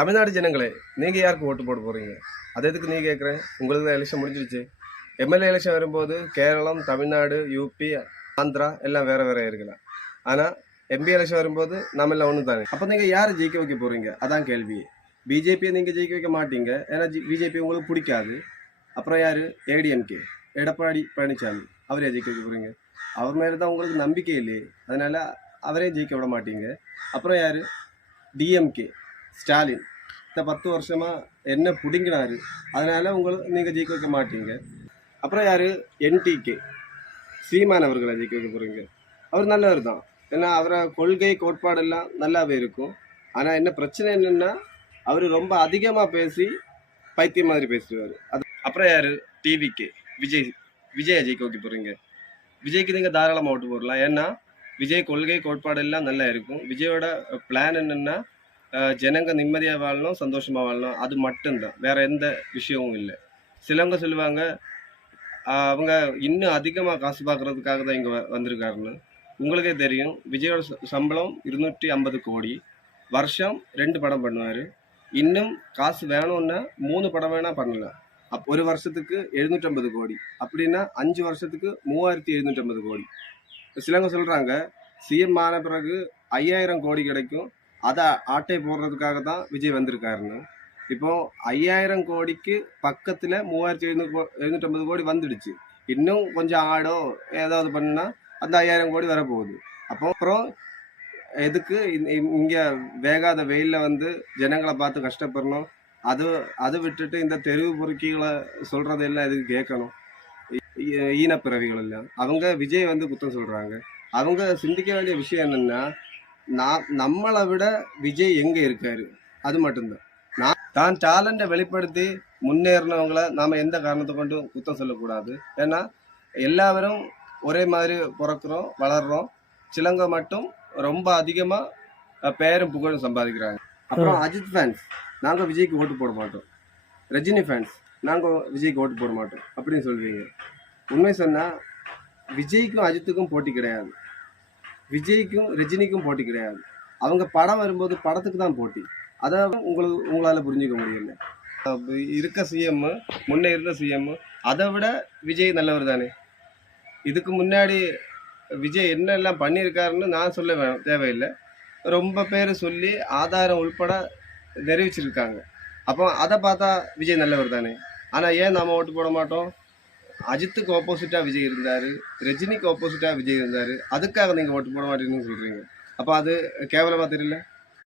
தமிழ்நாடு ஜனங்களே, நீங்க யாருக்கு ஓட்டு போட போறீங்க? அது எதுக்கு நீ கேட்குற? உங்களுக்கு தான் எலெக்ஷன் முடிஞ்சிருச்சு. எம்எல்ஏ எலெக்ஷன் வரும்போது கேரளம், தமிழ்நாடு, யூபி, ஆந்திரா எல்லாம் வேற வேற இருக்கலாம். ஆனா எம்பி எலெக்ஷன் வரும்போது நம்ம எல்லாம் ஒன்று தானே. அப்போ நீங்க யாரை ஜெயிக்க வைக்க போறீங்க? அதான் கேள்வி. பிஜேபியை நீங்க ஜெயிக்க வைக்க மாட்டீங்க, ஏன்னா பிஜேபி உங்களுக்கு பிடிக்காது. அப்புறம் யாரு? ஏடிஎம்கே, எடப்பாடி பழனிசாமி, அவரே ஜெயிக்க வைக்க போறீங்க. அவர் மேல தான் உங்களுக்கு நம்பிக்கை இல்லையே, அதனால அவரே ஜெயிக்க விட மாட்டீங்க. அப்புறம் யாரு? டிஎம்கே, ஸ்டாலின். இந்த 10 வருஷமா என்ன பிடுங்கினாரு, அதனால நீங்க ஜெயிக்க வைக்க மாட்டீங்க. அப்புறம் யாரு? என்டிகே, சீமான் அவர்களை ஜெயிக்க வைக்க போறீங்க. அவர் நல்லவர் தான், ஏன்னா அவரை கொள்கை கோட்பாடெல்லாம் நல்லாவே இருக்கும். ஆனா என்ன பிரச்சனை என்னன்னா, அவரு ரொம்ப அதிகமா பேசி பைத்தியம் மாதிரி பேசுவாரு. அப்புறம் யாரு? டிவிகே, விஜயை ஜெயிக்க வைக்க போறீங்க. விஜய்க்கு நீங்க தாராளமா ஓட்டு போடலாம், ஏன்னா விஜய் கொள்கை கோட்பாடு எல்லாம் நல்லா இருக்கும். விஜயோட பிளான் என்னன்னா, ஜனங்க நிம்மதியா வாழணும், சந்தோஷமா வாழணும், அது மட்டும்தான், வேற எந்த விஷயமும் இல்லை. சிலவங்க சொல்லுவாங்க அவங்க இன்னும் அதிகமா காசு பார்க்கறதுக்காக தான் இங்க வந்திருக்காருன்னு. உங்களுக்கே தெரியும், விஜயோட சம்பளம் 250 கோடி, வருஷம் 2 படம் பண்ணுவாரு. இன்னும் காசு வேணும்னா 3 படம் வேணா பண்ணலாம். ஒரு வருஷத்துக்கு 750 கோடி, அப்படின்னா 5 வருஷத்துக்கு 3750 கோடி. சிலவங்க சொல்றாங்க சிஎம் ஆன பிறகு 5000 கோடி கிடைக்கும், அதை ஆட்டை போடுறதுக்காக தான் விஜய் வந்திருக்காருன்னு. இப்போ 5000 கோடிக்கு பக்கத்துல 3750 கோடி வந்துடுச்சு. இன்னும் கொஞ்சம் ஆடோ ஏதாவது பண்ணா அந்த 5000 கோடி வரப்போகுது. அப்புறம் எதுக்கு இங்க வேகாத வெயில்ல வந்து ஜனங்களை பார்த்து கஷ்டப்படணும்? அது விட்டுட்டு இந்த தெருவு பொறுக்கிகளை சொல்றதெல்லாம் எதுக்கு கேட்கணும்? ஈனப்பிறவிகள் எல்லாம் அவங்க விஜய் வந்து குத்தம் சொல்றாங்க. அவங்க சிந்திக்க வேண்டிய விஷயம் என்னன்னா, நம்மளை விட விஜய் எங்க இருக்காரு, அது மட்டும்தான். தான் டேலண்ட்டை வெளிப்படுத்தி முன்னேறினவங்களை நாம எந்த காரணத்தை கொண்டும் குத்தம் சொல்லக்கூடாது. ஏன்னா எல்லாரும் ஒரே மாதிரி பிறக்கிறோம், வளர்றோம். சிலங்க மட்டும் ரொம்ப அதிகமா பேரும் புகழும் சம்பாதிக்கிறாங்க. அப்புறம் அஜித் ஃபேன்ஸ், நாங்க விஜய்க்கு ஓட்டு போட மாட்டோம். ரஜினி ஃபேன்ஸ், நாங்க விஜய்க்கு ஓட்டு போட மாட்டோம் அப்படின்னு சொல்வீங்க. உண்மை சொன்னா விஜய்க்கும் அஜித்துக்கும் போட்டி கிடையாது, விஜய்க்கும் ரஜினிக்கும் போட்டி கிடையாது. அவங்க படம் வரும்போது படத்துக்கு தான் போட்டி. அதை உங்களால புரிஞ்சுக்க முடியல. இருக்க சிஎம், முன்னே இருந்த சிஎம், அதை விட விஜய் நல்லவர் தானே. இதுக்கு முன்னாடி விஜய் என்னெல்லாம் பண்ணியிருக்காருன்னு நான் சொல்ல தேவையில்லை, ரொம்ப பேர் சொல்லி ஆதாரம் உள்பட தெரிவிச்சிருக்காங்க. அப்போ அதை பார்த்தா விஜய் நல்லவர் தானே. ஆனால் ஏன் நாம ஓட்டு போட மாட்டோம்? அஜித்துக்கு ஆப்போசிட்டாக விஜய் இருந்தார், ரஜினிக்கு ஆப்போசிட்டாக விஜய் இருந்தார், அதுக்காக நீங்கள் ஓட்டு போட மாட்டீங்கன்னு சொல்கிறீங்க. அப்போ அது கேவலமாக தெரியல?